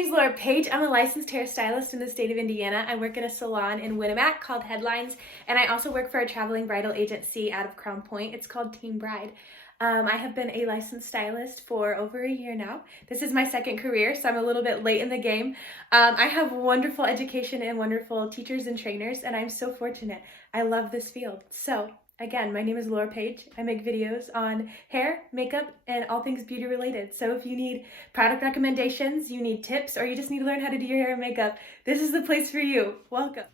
name is Laura Page. I'm a licensed hairstylist in the state of Indiana. I work at a salon in Winnemac called Headlines, and I also work for a traveling bridal agency out of Crown Point. It's called Team Bride. I have been a licensed stylist for over a year now. This is my second career, so I'm a little bit late in the game. I have wonderful education and wonderful teachers and trainers, and I'm so fortunate. I love this field. So, again, my name is Laura Page. I make videos on hair, makeup, and all things beauty related. So if you need product recommendations, you need tips, or you just need to learn how to do your hair and makeup, this is the place for you. Welcome.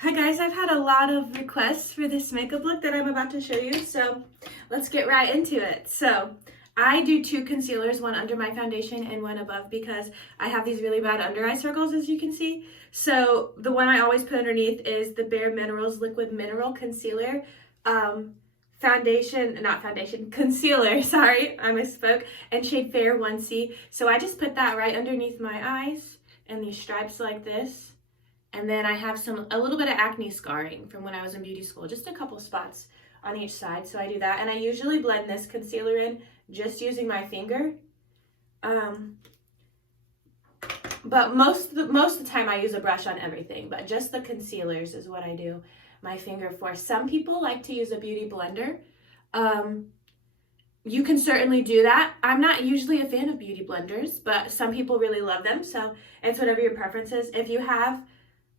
Hi guys, I've had a lot of requests for this makeup look that I'm about to show you, so let's get right into it. So I do two concealers, one under my foundation and one above, because I have these really bad under eye circles, as you can see. So the one I always put underneath is the bareMinerals Liquid Mineral Concealer. Concealer, sorry, I misspoke, and shade Fair 1C. So I just put that right underneath my eyes and these stripes like this. And then I have a little bit of acne scarring from when I was in beauty school, just a couple spots on each side. So I do that, and I usually blend this concealer in just using my finger. But most of the time I use a brush on everything, but just the concealers is what I do my finger for. Some people like to use a beauty blender. You can certainly do that. I'm not usually a fan of beauty blenders, but some people really love them, so it's whatever your preference is. If you have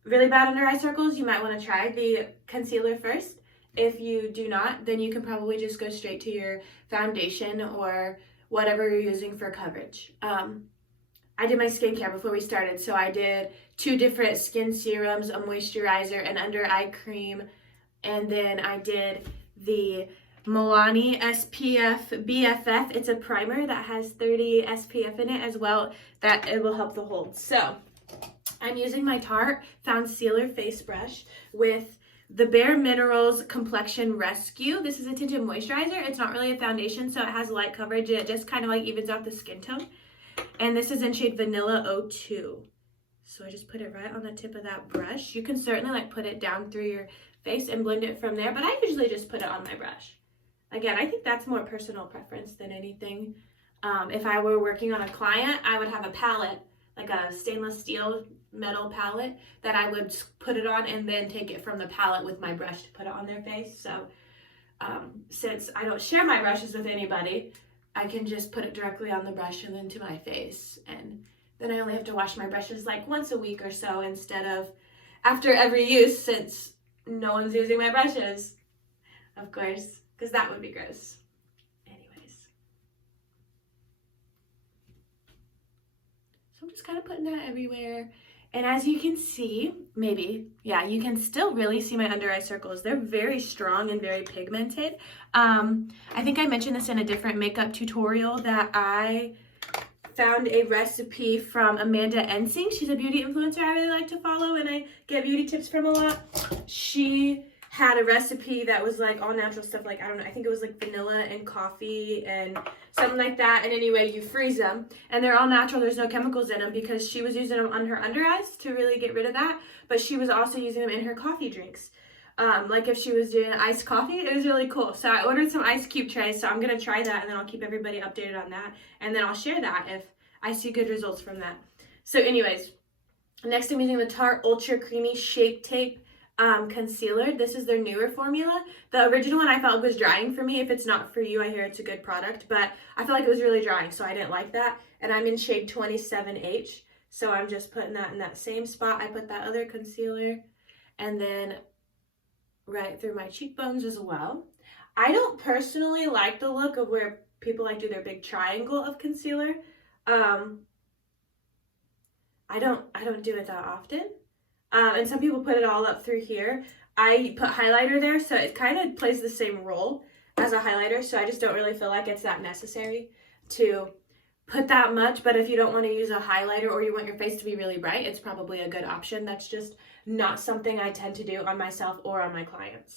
really bad under eye circles, you might want to try the concealer first. If you do not, then you can probably just go straight to your foundation or whatever you're using for coverage. I did my skincare before we started, so I did 2 different skin serums, a moisturizer, an under eye cream, and then I did the Milani SPF BFF. It's a primer that has 30 SPF in it as well, that it will help the hold. So I'm using my Tarte Found Sealer face brush with the bareMinerals Complexion Rescue. This is a tinted moisturizer. It's not really a foundation, so it has light coverage. It just kind of like evens out the skin tone. And this is in shade Vanilla 02. So I just put it right on the tip of that brush. You can certainly like put it down through your face and blend it from there, but I usually just put it on my brush. Again, I think that's more personal preference than anything. If I were working on a client, I would have a palette, like a stainless steel metal palette, that I would put it on and then take it from the palette with my brush to put it on their face. So since I don't share my brushes with anybody, I can just put it directly on the brush and then to my face. And then I only have to wash my brushes like once a week or so instead of after every use, since no one's using my brushes, of course, because that would be gross. Anyways. So I'm just kind of putting that everywhere. And as you can see, you can still really see my under eye circles. They're very strong and very pigmented. I think I mentioned this in a different makeup tutorial that I found a recipe from Amanda Ensing. She's a beauty influencer I really like to follow and I get beauty tips from a lot. She had a recipe that was like all natural stuff, like I don't know, I think it was like vanilla and coffee and something like that. And anyway, you freeze them and they're all natural, there's no chemicals in them, because she was using them on her under eyes to really get rid of that, but she was also using them in her coffee drinks. Like if she was doing iced coffee, it was really cool. So I ordered some ice cube trays, so I'm gonna try that and then I'll keep everybody updated on that, and then I'll share that if I see good results from that. So anyways, next I'm using the Tarte Ultra Creamy Shape Tape concealer. This is their newer formula. The original one I felt was drying for me. If it's not for you, I hear it's a good product, but I feel like it was really drying, so I didn't like that. And I'm in shade 27H, so I'm just putting that in that same spot I put that other concealer, and then right through my cheekbones as well. I don't personally like the look of where people like do their big triangle of concealer. I don't do it that often. And some people put it all up through here. I put highlighter there, so it kind of plays the same role as a highlighter, so I just don't really feel like it's that necessary to put that much. But if you don't want to use a highlighter or you want your face to be really bright, it's probably a good option. That's just not something I tend to do on myself or on my clients.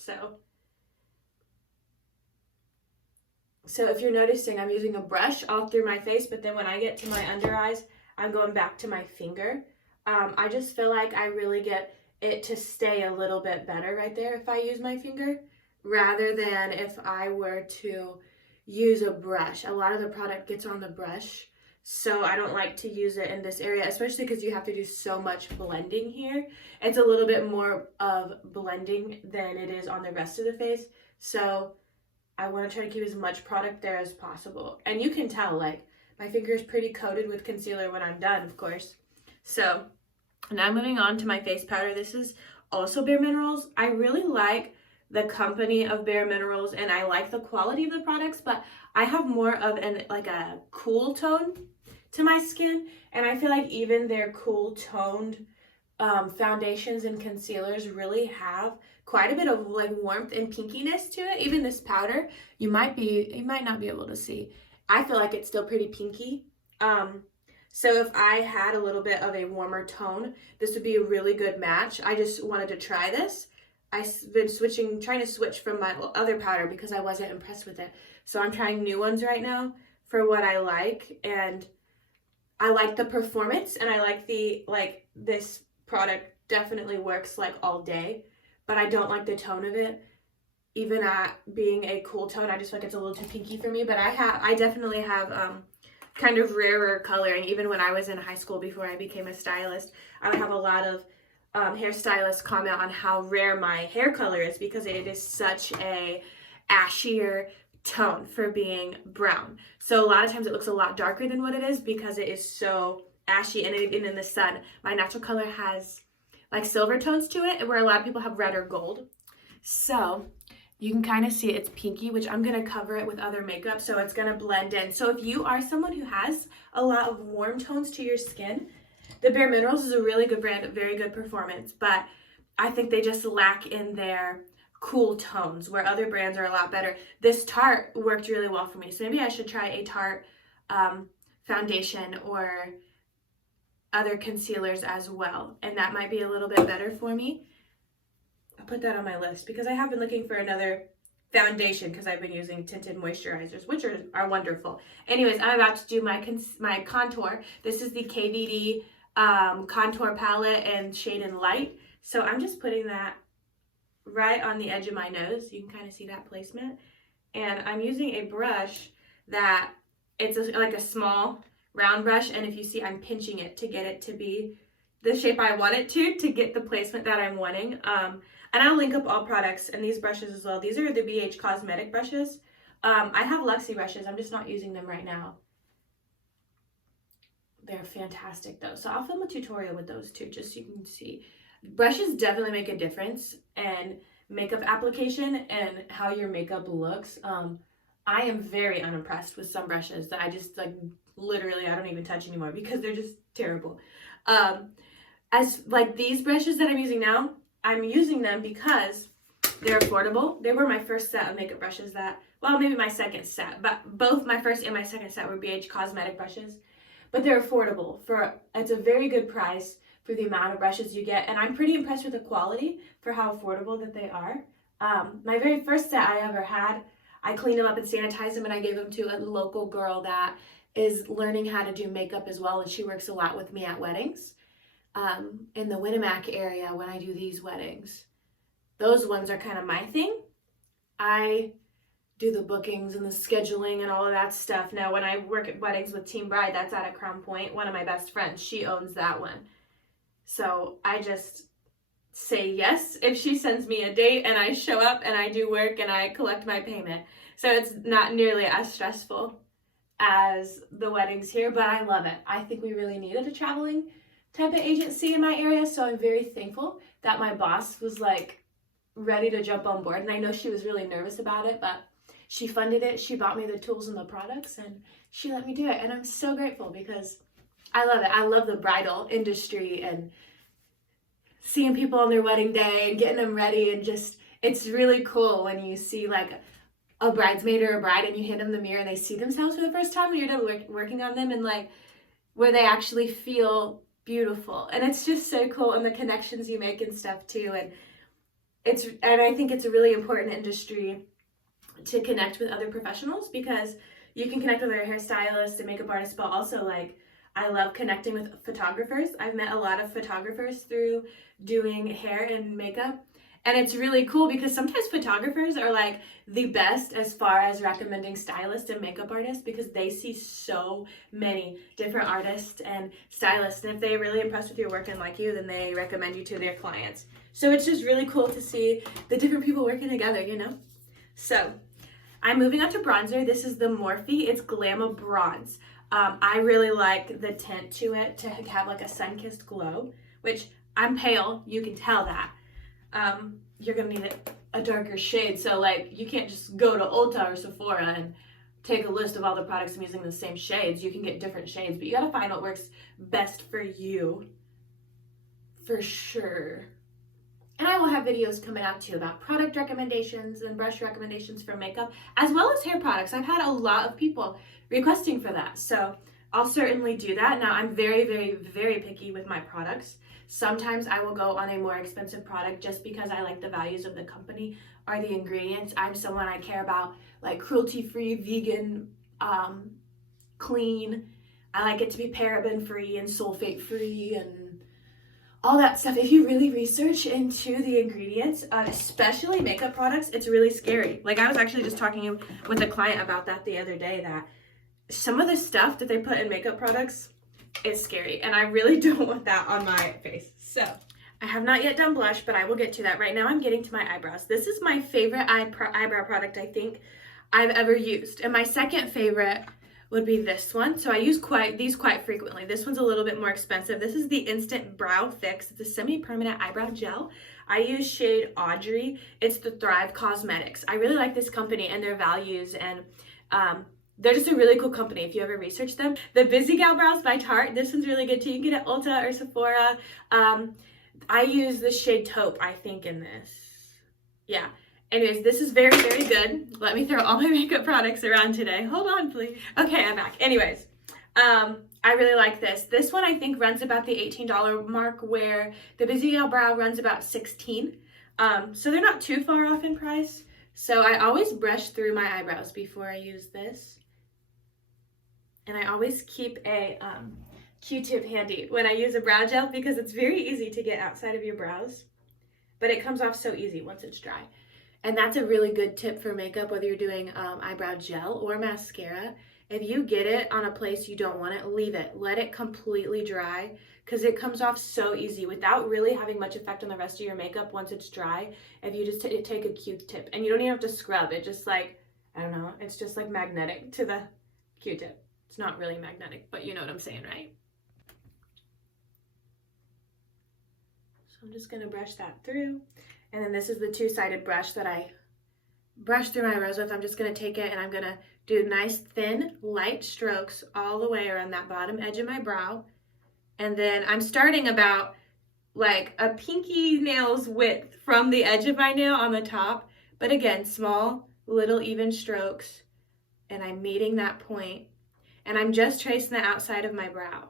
So if you're noticing, I'm using a brush all through my face, but then when I get to my under eyes, I'm going back to my finger. I just feel like I really get it to stay a little bit better right there if I use my finger, rather than if I were to use a brush. A lot of the product gets on the brush, so I don't like to use it in this area, especially because you have to do so much blending here. It's a little bit more of blending than it is on the rest of the face, so I want to try to keep as much product there as possible. And you can tell, like, my finger is pretty coated with concealer when I'm done, of course. So now moving on to my face powder. This is also bareMinerals. I really like the company of bareMinerals and I like the quality of the products, but I have more of like a cool tone to my skin, and I feel like even their cool toned foundations and concealers really have quite a bit of like warmth and pinkiness to it. Even this powder, you might not be able to see. I feel like it's still pretty pinky. So if I had a little bit of a warmer tone, this would be a really good match. I just wanted to try this. I've been trying to switch from my other powder because I wasn't impressed with it. So I'm trying new ones right now for what I like, and I like the performance, and I like this product definitely works like all day, but I don't like the tone of it. Even at being a cool tone, I just feel like it's a little too pinky for me, but I definitely have kind of rarer coloring. Even when I was in high school before I became a stylist, I would have a lot of hairstylists comment on how rare my hair color is because it is such a ashier tone for being brown. So a lot of times it looks a lot darker than what it is because it is so ashy, and even in the sun, my natural color has like silver tones to it, where a lot of people have red or gold. So you can kind of see it's pinky, which I'm going to cover it with other makeup, so it's going to blend in. So if you are someone who has a lot of warm tones to your skin, the bareMinerals is a really good brand, very good performance, but I think they just lack in their cool tones where other brands are a lot better. This Tarte worked really well for me, so maybe I should try a Tarte foundation or other concealers as well, and that might be a little bit better for me. I'll put that on my list because I have been looking for another foundation because I've been using tinted moisturizers, which are wonderful. Anyways, I'm about to do my contour. This is the KVD contour palette and Shade in Light. So I'm just putting that right on the edge of my nose. You can kind of see that placement. And I'm using a brush that like a small round brush, and if you see, I'm pinching it to get it to be the shape I want it to get the placement that I'm wanting. And I'll link up all products and these brushes as well. These are the BH Cosmetic brushes. I have Luxie brushes. I'm just not using them right now. They're fantastic though. So I'll film a tutorial with those too, just so you can see. Brushes definitely make a difference in makeup application and how your makeup looks. I am very unimpressed with some brushes that I just like literally I don't even touch anymore because they're just terrible. As like these brushes that I'm using now, I'm using them because they're affordable. They were my first set of makeup brushes well, maybe my second set, but both my first and my second set were BH Cosmetic brushes. But they're affordable it's a very good price for the amount of brushes you get, and I'm pretty impressed with the quality for how affordable that they are. My very first set I ever had, I cleaned them up and sanitized them, and I gave them to a local girl that is learning how to do makeup as well, and she works a lot with me at weddings. In the Winnemac area when I do these weddings. Those ones are kind of my thing. I do the bookings and the scheduling and all of that stuff. Now, when I work at weddings with Team Bride, that's out of Crown Point. One of my best friends, she owns that one. So I just say yes if she sends me a date, and I show up and I do work and I collect my payment. So it's not nearly as stressful as the weddings here, but I love it. I think we really needed a traveling type of agency in my area, so I'm very thankful that my boss was like ready to jump on board, and I know she was really nervous about it, but she funded it, she bought me the tools and the products, and she let me do it, and I'm so grateful because I love it. I love the bridal industry and seeing people on their wedding day and getting them ready, and just it's really cool when you see like a bridesmaid or a bride and you hand them the mirror and they see themselves for the first time when you're done working on them, and like where they actually feel beautiful, and it's just so cool, and the connections you make and stuff too, and I think it's a really important industry to connect with other professionals because you can connect with other hairstylists and makeup artists, but also like I love connecting with photographers. I've met a lot of photographers through doing hair and makeup, And it's really cool because sometimes photographers are like the best as far as recommending stylists and makeup artists because they see so many different artists and stylists. And if they're really impressed with your work and like you, then they recommend you to their clients. So it's just really cool to see the different people working together, you know? So I'm moving on to bronzer. This is the Morphe. It's Glamour Bronze. I really like the tint to it to have like a sun-kissed glow, which I'm pale. You can tell that. You're gonna need a darker shade, so like you can't just go to Ulta or Sephora and take a list of all the products I'm using the same shades. You can get different shades, but you gotta find what works best for you, for sure. And I will have videos coming out too about product recommendations and brush recommendations for makeup, as well as hair products. I've had a lot of people requesting for that, so I'll certainly do that. Now, I'm very, very, very picky with my products. Sometimes I will go on a more expensive product just because I like the values of the company or the ingredients. I'm someone, I care about like cruelty-free, vegan, clean. I like it to be paraben-free and sulfate-free and all that stuff. If you really research into the ingredients, especially makeup products, it's really scary. Like I was actually just talking with a client about that the other day, that some of the stuff that they put in makeup products is scary, and I really don't want that on my face. So I have not yet done blush, but I will get to that. Right now I'm getting to my eyebrows. This is my favorite eyebrow product I think I've ever used, and my second favorite would be this one. So I use these quite frequently. This one's a little bit more expensive. This is the Instant Brow Fix. It's a semi-permanent eyebrow gel. I use shade Audrey. It's the Thrive Causemetics. I really like this company and their values, and they're just a really cool company if you ever research them. The Busy Gal Brows by Tarte. This one's really good too. You can get it at Ulta or Sephora. I use the shade Taupe, I think, in this. Yeah. Anyways, this is very, very good. Let me throw all my makeup products around today. Hold on, please. Okay, I'm back. Anyways, I really like this. This one I think runs about the $18 mark, where the Busy Gal Brow runs about $16. So they're not too far off in price. So I always brush through my eyebrows before I use this. And I always keep a Q-tip handy when I use a brow gel because it's very easy to get outside of your brows. But it comes off so easy once it's dry. And that's a really good tip for makeup, whether you're doing eyebrow gel or mascara. If you get it on a place you don't want it, leave it. Let it completely dry because it comes off so easy without really having much effect on the rest of your makeup once it's dry. If you just take a Q-tip, and you don't even have to scrub it, just like, I don't know, it's just like magnetic to the Q-tip. It's not really magnetic, but you know what I'm saying, right? So I'm just gonna brush that through. And then this is the two-sided brush that I brush through my eyebrows with. I'm just gonna take it and I'm gonna do nice, thin, light strokes all the way around that bottom edge of my brow. And then I'm starting about like a pinky nail's width from the edge of my nail on the top. But again, small, little even strokes. And I'm meeting that point. And I'm just tracing the outside of my brow.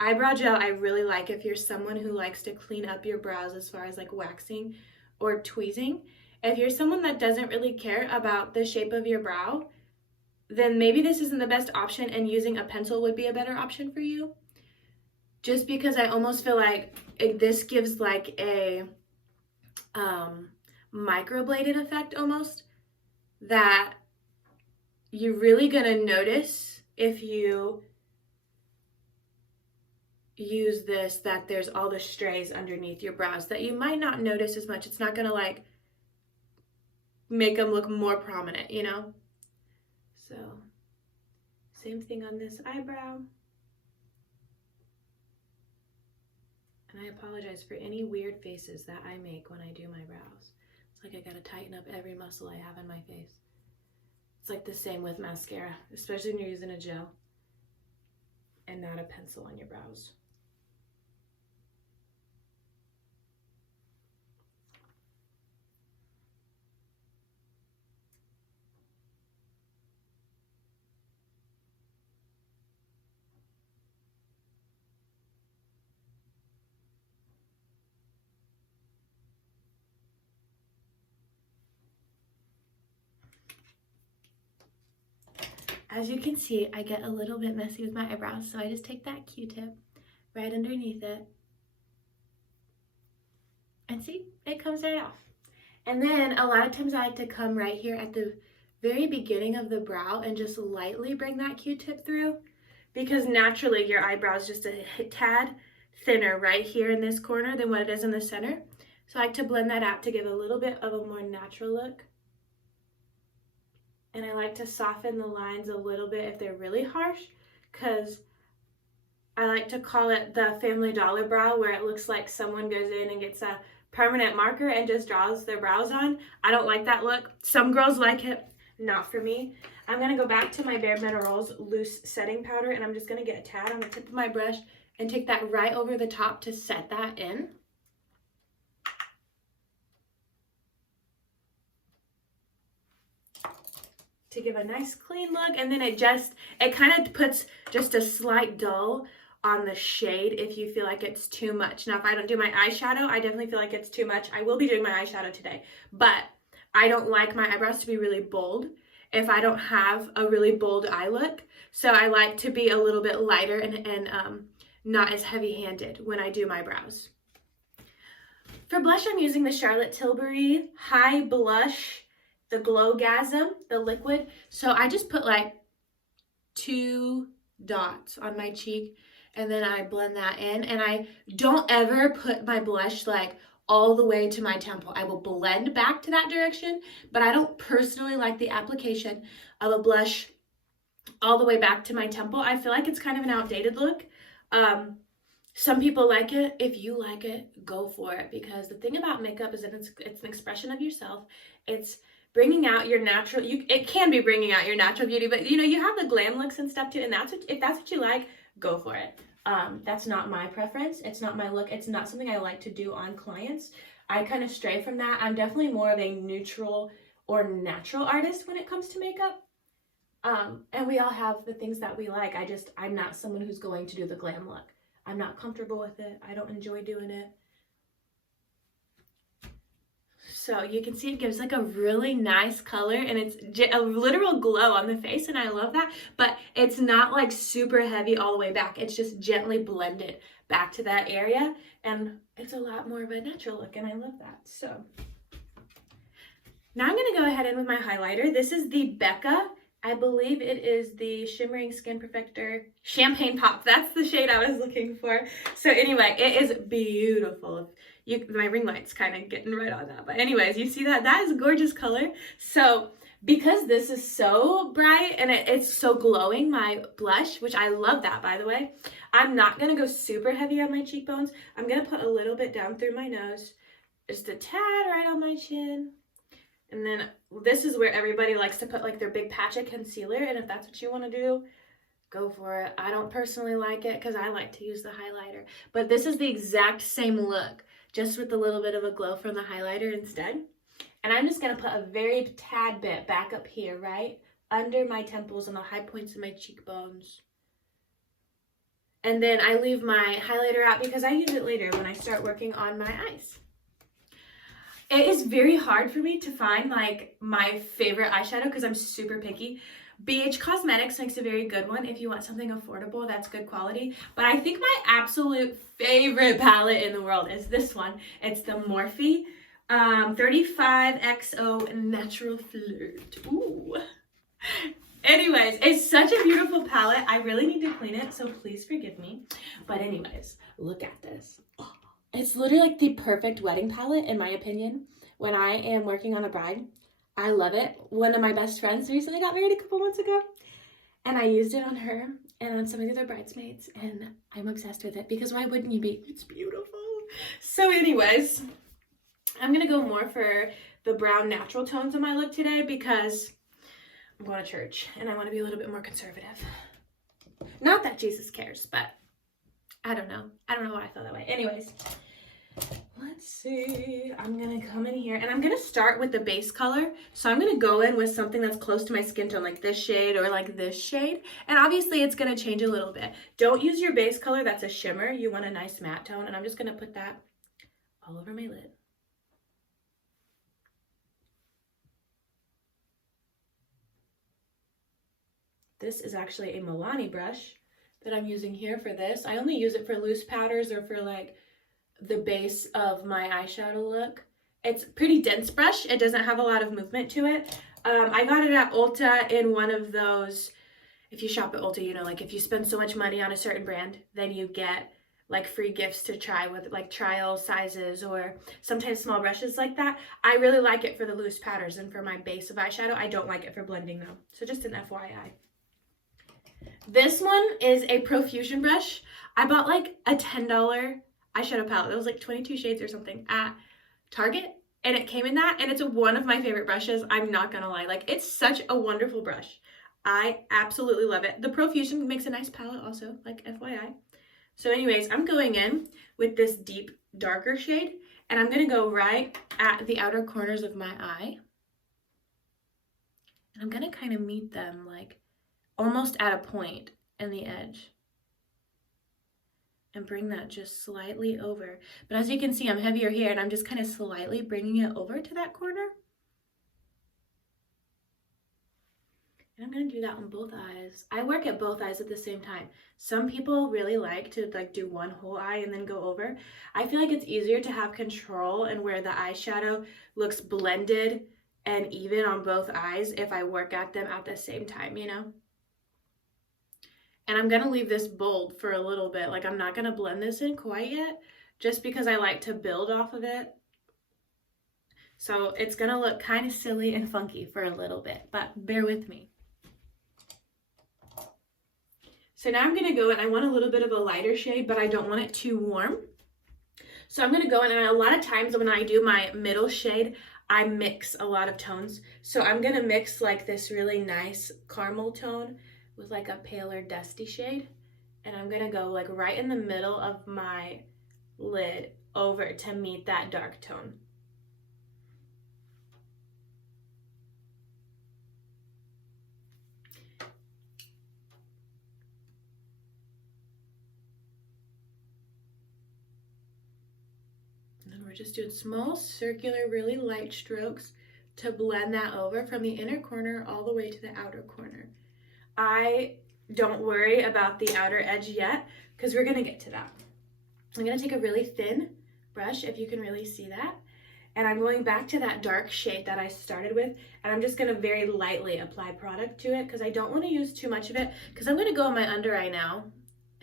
Eyebrow gel I really like if you're someone who likes to clean up your brows as far as like waxing or tweezing. If you're someone that doesn't really care about the shape of your brow, then maybe this isn't the best option and using a pencil would be a better option for you. Just because I almost feel like this gives like a microbladed effect almost, that you're really gonna notice if you use this, that there's all the strays underneath your brows that you might not notice as much. It's not gonna like make them look more prominent, you know? So same thing on this eyebrow. And I apologize for any weird faces that I make when I do my brows. It's like I gotta tighten up every muscle I have in my face. It's like the same with mascara, especially when you're using a gel and not a pencil on your brows. As you can see, I get a little bit messy with my eyebrows, so I just take that Q-tip right underneath it. And see, it comes right off. And then a lot of times I like to come right here at the very beginning of the brow and just lightly bring that Q-tip through, because naturally your eyebrow is just a tad thinner right here in this corner than what it is in the center. So I like to blend that out to give a little bit of a more natural look. And I like to soften the lines a little bit if they're really harsh, because I like to call it the Family Dollar brow, where it looks like someone goes in and gets a permanent marker and just draws their brows on. I don't like that look. Some girls like it, not for me. I'm going to go back to my bareMinerals loose setting powder, and I'm just going to get a tad on the tip of my brush and take that right over the top to set that in. To give a nice clean look, and then it kind of puts just a slight dull on the shade if you feel like it's too much. Now, if I don't do my eyeshadow, I definitely feel like it's too much. I will be doing my eyeshadow today, but I don't like my eyebrows to be really bold if I don't have a really bold eye look. So I like to be a little bit lighter and not as heavy-handed when I do my brows. For blush, I'm using the Charlotte Tilbury High Blush, the Glowgasm, the liquid. So I just put like 2 dots on my cheek, and then I blend that in. And I don't ever put my blush like all the way to my temple. I will blend back to that direction, but I don't personally like the application of a blush all the way back to my temple. I feel like it's kind of an outdated look. Some people like it. If you like it, go for it, because the thing about makeup is that it's an expression of yourself. It's bringing out your natural, it can be bringing out your natural beauty, but you know, you have the glam looks and stuff too, and if that's what you like, go for it. That's not my preference. It's not my look. It's not something I like to do on clients. I kind of stray from that. I'm definitely more of a neutral or natural artist when it comes to makeup. And we all have the things that we like. I'm not someone who's going to do the glam look. I'm not comfortable with it. I don't enjoy doing it. So you can see it gives like a really nice color, and it's a literal glow on the face, and I love that. But it's not like super heavy all the way back. It's just gently blended back to that area, and it's a lot more of a natural look, and I love that. So now I'm going to go ahead in with my highlighter. This is the Becca. I believe it is the Shimmering Skin Perfector Champagne Pop. That's the shade I was looking for. So anyway, it is beautiful. My ring light's kind of getting right on that. But anyways, you see that? That is a gorgeous color. So because this is so bright and it's so glowing, my blush, which I love that, by the way, I'm not going to go super heavy on my cheekbones. I'm going to put a little bit down through my nose, just a tad right on my chin. And then this is where everybody likes to put like their big patch of concealer. And if that's what you want to do, go for it. I don't personally like it because I like to use the highlighter. But this is the exact same look, just with a little bit of a glow from the highlighter instead. And I'm just going to put a very tad bit back up here, right under my temples and the high points of my cheekbones. And then I leave my highlighter out because I use it later when I start working on my eyes. It is very hard for me to find like my favorite eyeshadow because I'm super picky. BH Causemetics makes a very good one if you want something affordable that's good quality. But I think my absolute favorite palette in the world is this one. It's the Morphe 35XO Natural Flirt. Ooh. Anyways, it's such a beautiful palette. I really need to clean it, so please forgive me. But anyways, look at this. It's literally like the perfect wedding palette, in my opinion, when I am working on a bride. I love it. One of my best friends recently got married a couple months ago, and I used it on her and on some of the other bridesmaids, and I'm obsessed with it because why wouldn't you be? It's beautiful. So anyways, I'm going to go more for the brown natural tones of my look today because I'm going to church, and I want to be a little bit more conservative. Not that Jesus cares, but I don't know. I don't know why I feel that way. Anyways, let's see. I'm going to come in here, and I'm going to start with the base color. So I'm going to go in with something that's close to my skin tone, like this shade or like this shade. And obviously, it's going to change a little bit. Don't use your base color that's a shimmer. You want a nice matte tone, and I'm just going to put that all over my lid. This is actually a Milani brush that I'm using here for this. I only use it for loose powders or for like the base of my eyeshadow look. It's pretty dense brush. It doesn't have a lot of movement to it. I got it at Ulta in one of those, if you shop at Ulta, you know, like if you spend so much money on a certain brand, then you get like free gifts to try with like trial sizes or sometimes small brushes like that. I really like it for the loose patterns and for my base of eyeshadow. I don't like it for blending though. So just an FYI. This one is a Profusion brush. I bought like a $10 eyeshadow palette. It was like 22 shades or something at Target. And it came in that, and it's one of my favorite brushes. I'm not gonna lie. Like, it's such a wonderful brush. I absolutely love it. The Profusion makes a nice palette also, like FYI. So anyways, I'm going in with this deep, darker shade, and I'm gonna go right at the outer corners of my eye. And I'm gonna kind of meet them like almost at a point in the edge. And bring that just slightly over. But as you can see, I'm heavier here, and I'm just kind of slightly bringing it over to that corner. And I'm going to do that on both eyes. I work at both eyes at the same time. Some people really like to like do one whole eye and then go over. I feel like it's easier to have control and where the eyeshadow looks blended and even on both eyes if I work at them at the same time, you know? And I'm going to leave this bold for a little bit. Like, I'm not going to blend this in quite yet, just because I like to build off of it. So it's going to look kind of silly and funky for a little bit, but bear with me. So now I'm going to go in. I want a little bit of a lighter shade, but I don't want it too warm. So I'm going to go in, and a lot of times when I do my middle shade, I mix a lot of tones. So I'm going to mix like this really nice caramel tone with like a paler dusty shade, and I'm gonna go like right in the middle of my lid over to meet that dark tone. And then we're just doing small circular really light strokes to blend that over from the inner corner all the way to the outer corner. I don't worry about the outer edge yet, because we're gonna get to that. I'm gonna take a really thin brush, if you can really see that, and I'm going back to that dark shade that I started with, and I'm just gonna very lightly apply product to it, because I don't want to use too much of it, because I'm gonna go on my under eye now,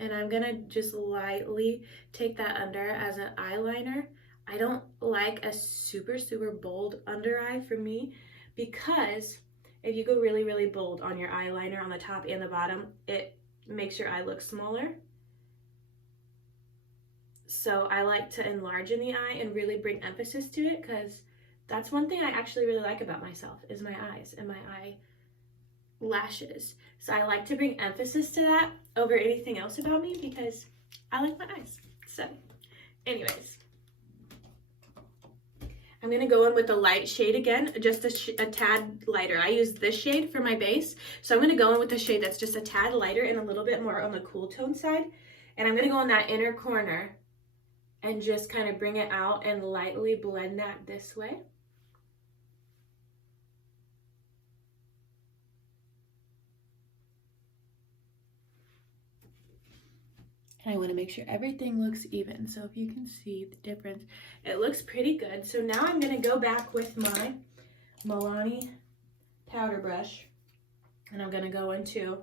and I'm gonna just lightly take that under as an eyeliner. I don't like a super, super bold under eye for me, because if you go really, really bold on your eyeliner on the top and the bottom, it makes your eye look smaller. So I like to enlarge in the eye and really bring emphasis to it, because that's one thing I actually really like about myself is my eyes and my eyelashes. So I like to bring emphasis to that over anything else about me, because I like my eyes. So anyways, I'm going to go in with the light shade again, just a tad lighter. I use this shade for my base, so I'm going to go in with the shade that's just a tad lighter and a little bit more on the cool tone side. And I'm going to go in that inner corner and just kind of bring it out and lightly blend that this way. And I want to make sure everything looks even. So if you can see the difference, it looks pretty good. So now I'm going to go back with my Milani powder brush, and I'm going to go into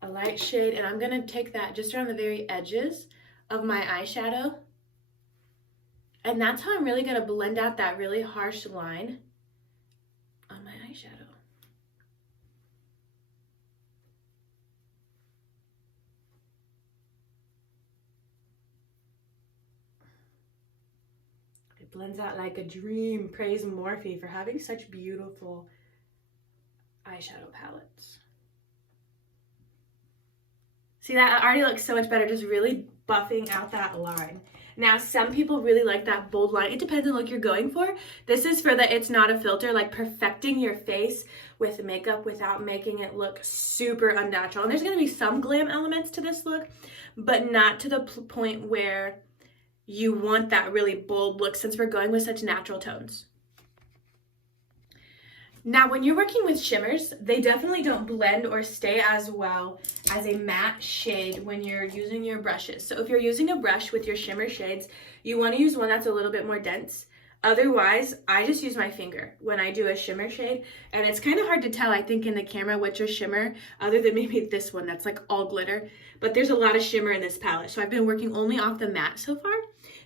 a light shade, and I'm going to take that just around the very edges of my eyeshadow. And that's how I'm really going to blend out that really harsh line on my eyeshadow. It blends out like a dream. Praise Morphe for having such beautiful eyeshadow palettes. See, that already looks so much better, just really buffing out that line. Now, some people really like that bold line. It depends on the look you're going for. This is for the It's Not a Filter, like perfecting your face with makeup without making it look super unnatural. And there's going to be some glam elements to this look, but not to the point where you want that really bold look, since we're going with such natural tones. Now, when you're working with shimmers, they definitely don't blend or stay as well as a matte shade when you're using your brushes. So if you're using a brush with your shimmer shades, you want to use one that's a little bit more dense. Otherwise, I just use my finger when I do a shimmer shade, and it's kind of hard to tell, I think, in the camera which is shimmer, other than maybe this one that's like all glitter. But there's a lot of shimmer in this palette, so I've been working only off the matte so far.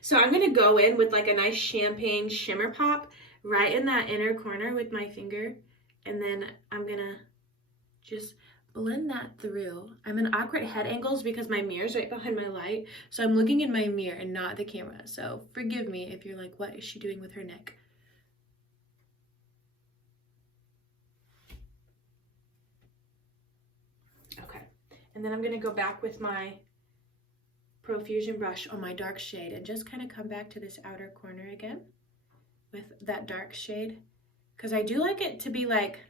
So I'm going to go in with like a nice champagne shimmer pop right in that inner corner with my finger, and then I'm gonna just blend that through. I'm in awkward head angles because my mirror's right behind my light, so I'm looking in my mirror and not the camera, so forgive me if you're like, what is she doing with her neck? Okay, and then I'm gonna go back with my Profusion brush on my dark shade and just kind of come back to this outer corner again with that dark shade, because I do like it to be like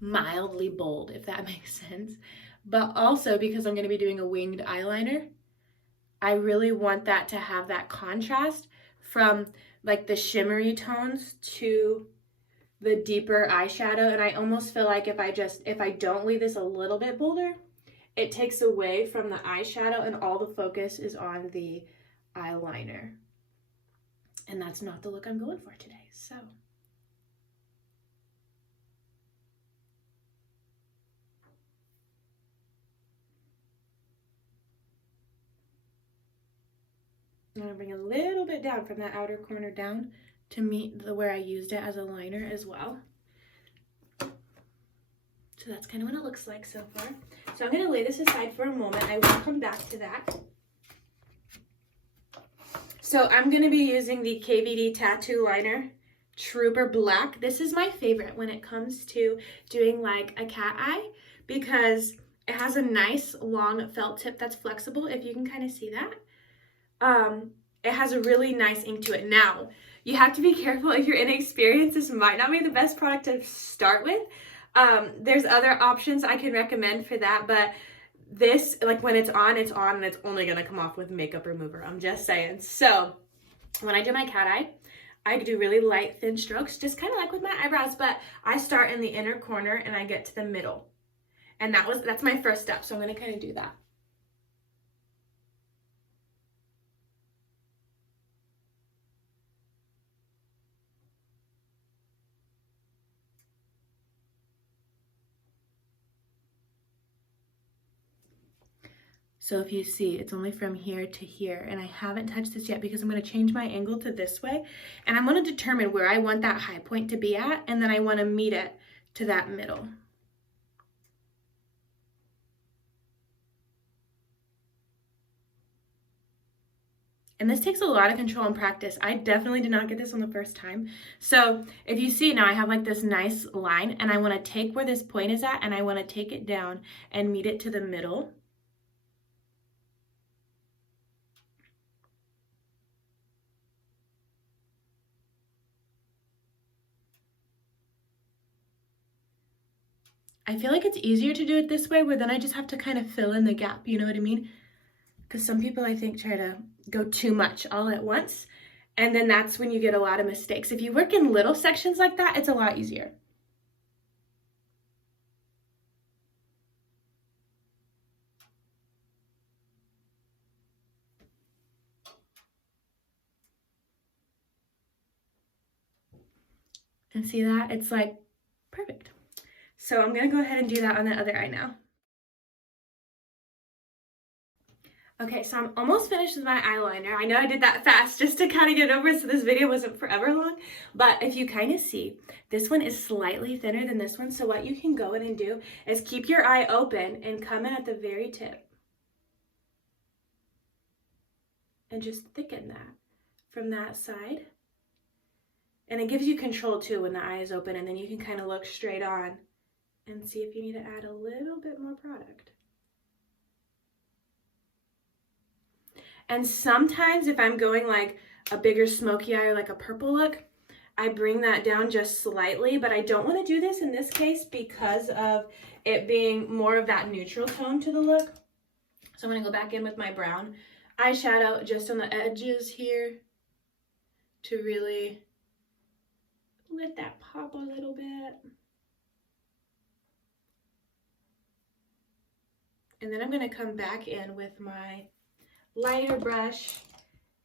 mildly bold, if that makes sense. But also because I'm going to be doing a winged eyeliner, I really want that to have that contrast from like the shimmery tones to the deeper eyeshadow. And I almost feel like if I don't leave this a little bit bolder, it takes away from the eyeshadow and all the focus is on the eyeliner. And that's not the look I'm going for today, so. I'm gonna bring a little bit down from that outer corner down to meet where I used it as a liner as well. So that's kind of what it looks like so far. So I'm gonna lay this aside for a moment. I will come back to that. So I'm going to be using the KVD Tattoo Liner Trooper Black. This is my favorite when it comes to doing like a cat eye because it has a nice long felt tip that's flexible, if you can kind of see that. It has a really nice ink to it. Now, you have to be careful if you're inexperienced. This might not be the best product to start with. There's other options I can recommend for that, but this, like when it's on, and it's only gonna come off with makeup remover. I'm just saying. So when I do my cat eye, I do really light, thin strokes, just kind of like with my eyebrows, but I start in the inner corner and I get to the middle. And that's my first step. So I'm gonna kind of do that. So if you see, it's only from here to here, and I haven't touched this yet because I'm going to change my angle to this way, and I'm going to determine where I want that high point to be at, and then I want to meet it to that middle. And this takes a lot of control and practice. I definitely did not get this on the first time. So if you see now, I have like this nice line, and I want to take where this point is at, and I want to take it down and meet it to the middle. I feel like it's easier to do it this way, where then I just have to kind of fill in the gap, you know what I mean? Because some people, I think, try to go too much all at once, and then that's when you get a lot of mistakes. If you work in little sections like that, it's a lot easier. And see that? It's like perfect. So I'm gonna go ahead and do that on the other eye now. Okay, so I'm almost finished with my eyeliner. I know I did that fast just to kind of get over so this video wasn't forever long, but if you kind of see, this one is slightly thinner than this one, so what you can go in and do is keep your eye open and come in at the very tip and just thicken that from that side. And it gives you control too when the eye is open, and then you can kind of look straight on and see if you need to add a little bit more product. And sometimes if I'm going like a bigger smoky eye or like a purple look, I bring that down just slightly, but I don't want to do this in this case because of it being more of that neutral tone to the look. So I'm going to go back in with my brown eyeshadow just on the edges here to really let that pop a little bit. And then I'm going to come back in with my lighter brush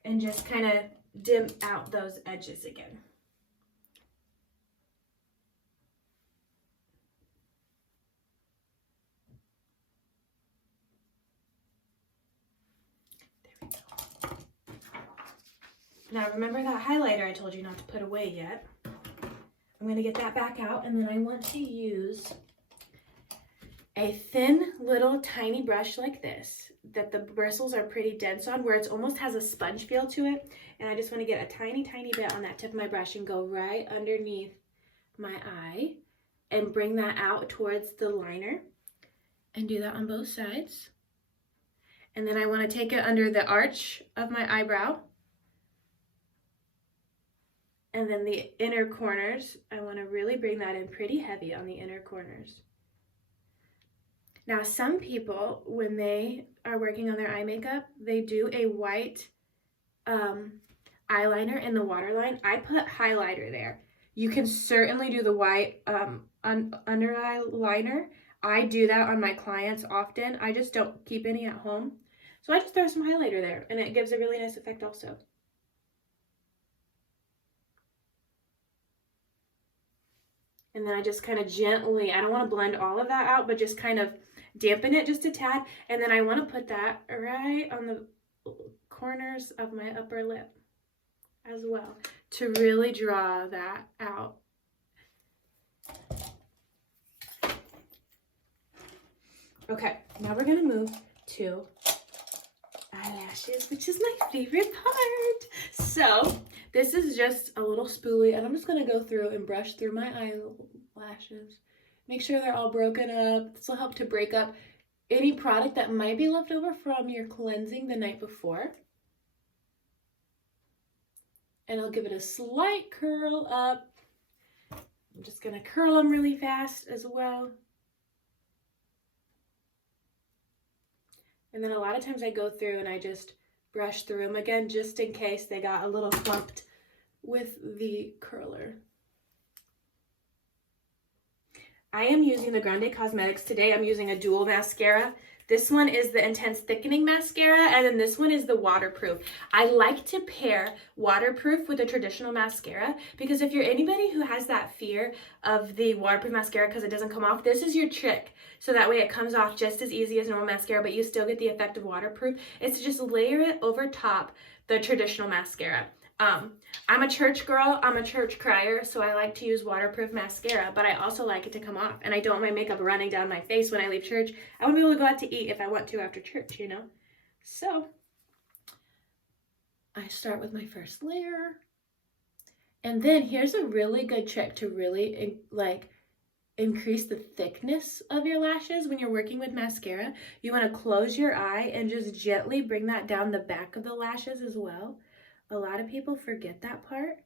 and just kind of dim out those edges again. There we go. Now remember that highlighter I told you not to put away yet. I'm going to get that back out, and then I want to use a thin little tiny brush like this that the bristles are pretty dense on, where it almost has a sponge feel to it. And I just want to get a tiny bit on that tip of my brush and go right underneath my eye and bring that out towards the liner, and do that on both sides. And then I want to take it under the arch of my eyebrow, and then the inner corners, I want to really bring that in pretty heavy on the inner corners. Now, some people, when they are working on their eye makeup, they do a white eyeliner in the waterline. I put highlighter there. You can certainly do the white under eye liner. I do that on my clients often. I just don't keep any at home. So I just throw some highlighter there, and it gives a really nice effect also. And then I just kind of gently, I don't want to blend all of that out, but just kind of dampen it just a tad. And then I want to put that right on the corners of my upper lip as well to really draw that out. Okay, now we're going to move to eyelashes, which is my favorite part. So this is just a little spoolie, and I'm just going to go through and brush through my eyelashes. Make sure they're all broken up. This will help to break up any product that might be left over from your cleansing the night before. And I'll give it a slight curl up. I'm just going to curl them really fast as well. And then a lot of times I go through and I just brush through them again, just in case they got a little clumped with the curler. I am using the Grande Causemetics today. I'm using a dual mascara. This one is the Intense Thickening Mascara, and then this one is the waterproof. I like to pair waterproof with a traditional mascara, because if you're anybody who has that fear of the waterproof mascara because it doesn't come off, this is your trick. So that way it comes off just as easy as normal mascara, but you still get the effect of waterproof. It's to just layer it over top the traditional mascara. I'm a church girl, I'm a church crier, so I like to use waterproof mascara, but I also like it to come off, and I don't want my makeup running down my face when I leave church. I want to be able to go out to eat if I want to after church, you know? So I start with my first layer, and then here's a really good trick to really increase the thickness of your lashes when you're working with mascara. You want to close your eye and just gently bring that down the back of the lashes as well. A lot of people forget that part.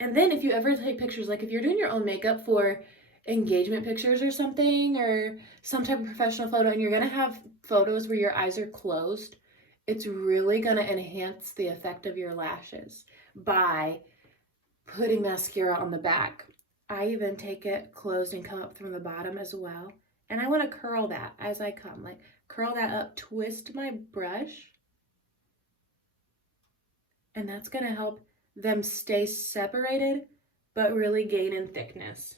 And then if you ever take pictures, like if you're doing your own makeup for engagement pictures or something, or some type of professional photo, and you're going to have photos where your eyes are closed, it's really going to enhance the effect of your lashes by putting mascara on the back. I even take it closed and come up from the bottom as well. And I want to curl that as I come, like curl that up, twist my brush. And that's going to help them stay separated, but really gain in thickness.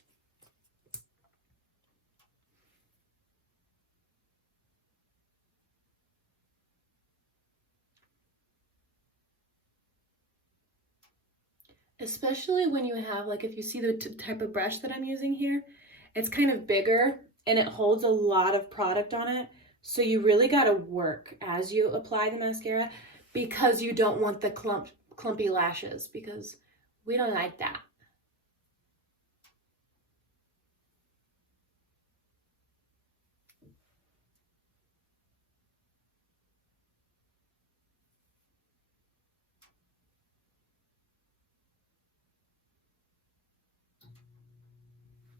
Especially when you have, like if you see the type of brush that I'm using here, it's kind of bigger and it holds a lot of product on it. So you really got to work as you apply the mascara, because you don't want the clumpy lashes, because we don't like that.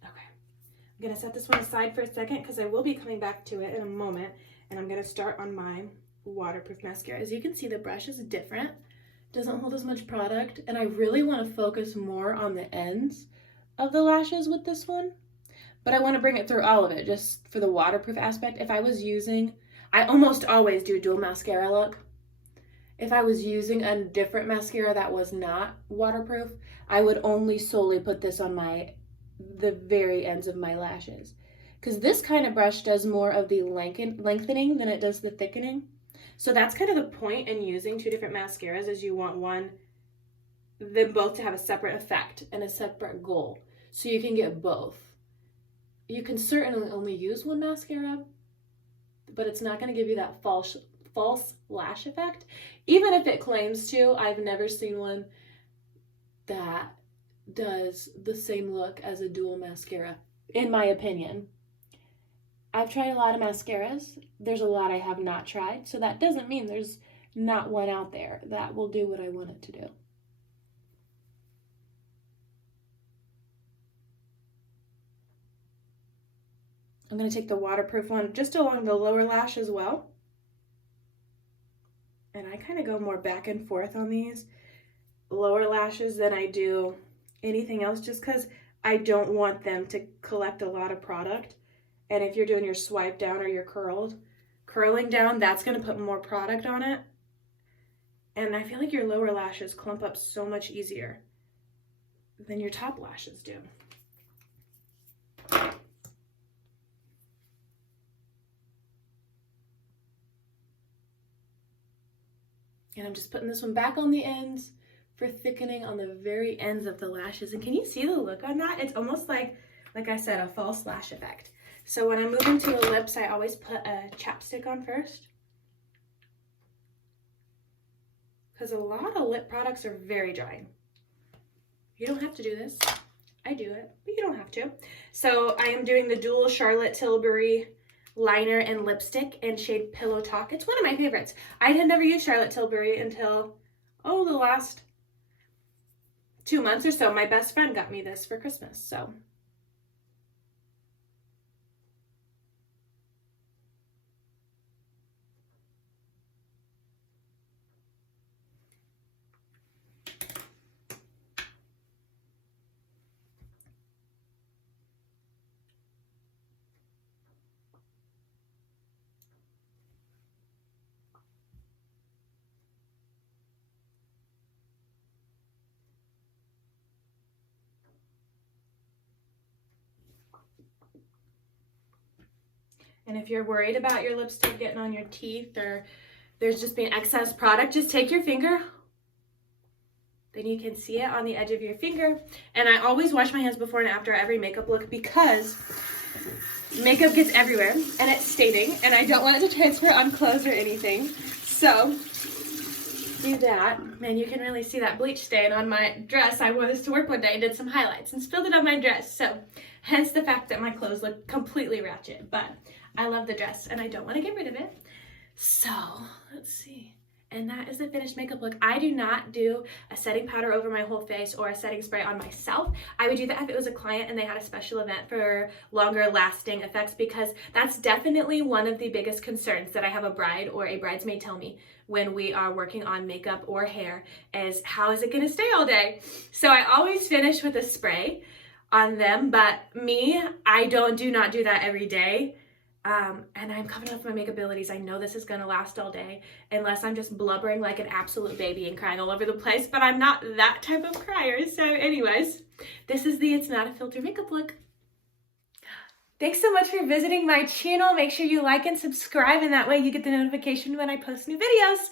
Okay, I'm going to set this one aside for a second because I will be coming back to it in a moment, and I'm going to start on my waterproof mascara. As you can see, the brush is different, doesn't hold as much product, and I really want to focus more on the ends of the lashes with this one, but I want to bring it through all of it just for the waterproof aspect. If I was using, I almost always do a dual mascara look. If I was using a different mascara that was not waterproof, I would only solely put this on the very ends of my lashes. Because this kind of brush does more of the lengthening than it does the thickening. So that's kind of the point in using two different mascaras, is you want them both to have a separate effect and a separate goal. So you can get both. You can certainly only use one mascara, but it's not going to give you that false lash effect. Even if it claims to, I've never seen one that does the same look as a dual mascara, in my opinion. I've tried a lot of mascaras. There's a lot I have not tried, so that doesn't mean there's not one out there that will do what I want it to do. I'm going to take the waterproof one just along the lower lash as well. And I kind of go more back and forth on these lower lashes than I do anything else, just because I don't want them to collect a lot of product. And if you're doing your swipe down or your curling down, that's going to put more product on it. And I feel like your lower lashes clump up so much easier than your top lashes do. And I'm just putting this one back on the ends for thickening on the very ends of the lashes. And can you see the look on that? It's almost like I said, a false lash effect. So when I move into the lips, I always put a chapstick on first, because a lot of lip products are very drying. You don't have to do this. I do it, but you don't have to. So I am doing the dual Charlotte Tilbury liner and lipstick in shade Pillow Talk. It's one of my favorites. I had never used Charlotte Tilbury until, the last 2 months or so. My best friend got me this for Christmas, so. And if you're worried about your lipstick getting on your teeth or there's just being excess product, just take your finger. Then you can see it on the edge of your finger. And I always wash my hands before and after every makeup look, because makeup gets everywhere and it's staining and I don't want it to transfer on clothes or anything. So do that. And you can really see that bleach stain on my dress. I wore this to work one day and did some highlights and spilled it on my dress. So hence the fact that my clothes look completely ratchet. But I love the dress and I don't want to get rid of it. So let's see. And that is the finished makeup look. I do not do a setting powder over my whole face or a setting spray on myself. I would do that if it was a client and they had a special event for longer lasting effects, because that's definitely one of the biggest concerns that I have a bride or a bridesmaid tell me when we are working on makeup or hair is, how is it going to stay all day? So I always finish with a spray on them, but me, I do not do that every day. And I'm confident with my makeup abilities. I know this is going to last all day, unless I'm just blubbering like an absolute baby and crying all over the place, but I'm not that type of crier. So anyways, this is the It's Not a Filter makeup look. Thanks so much for visiting my channel. Make sure you like and subscribe, and that way you get the notification when I post new videos.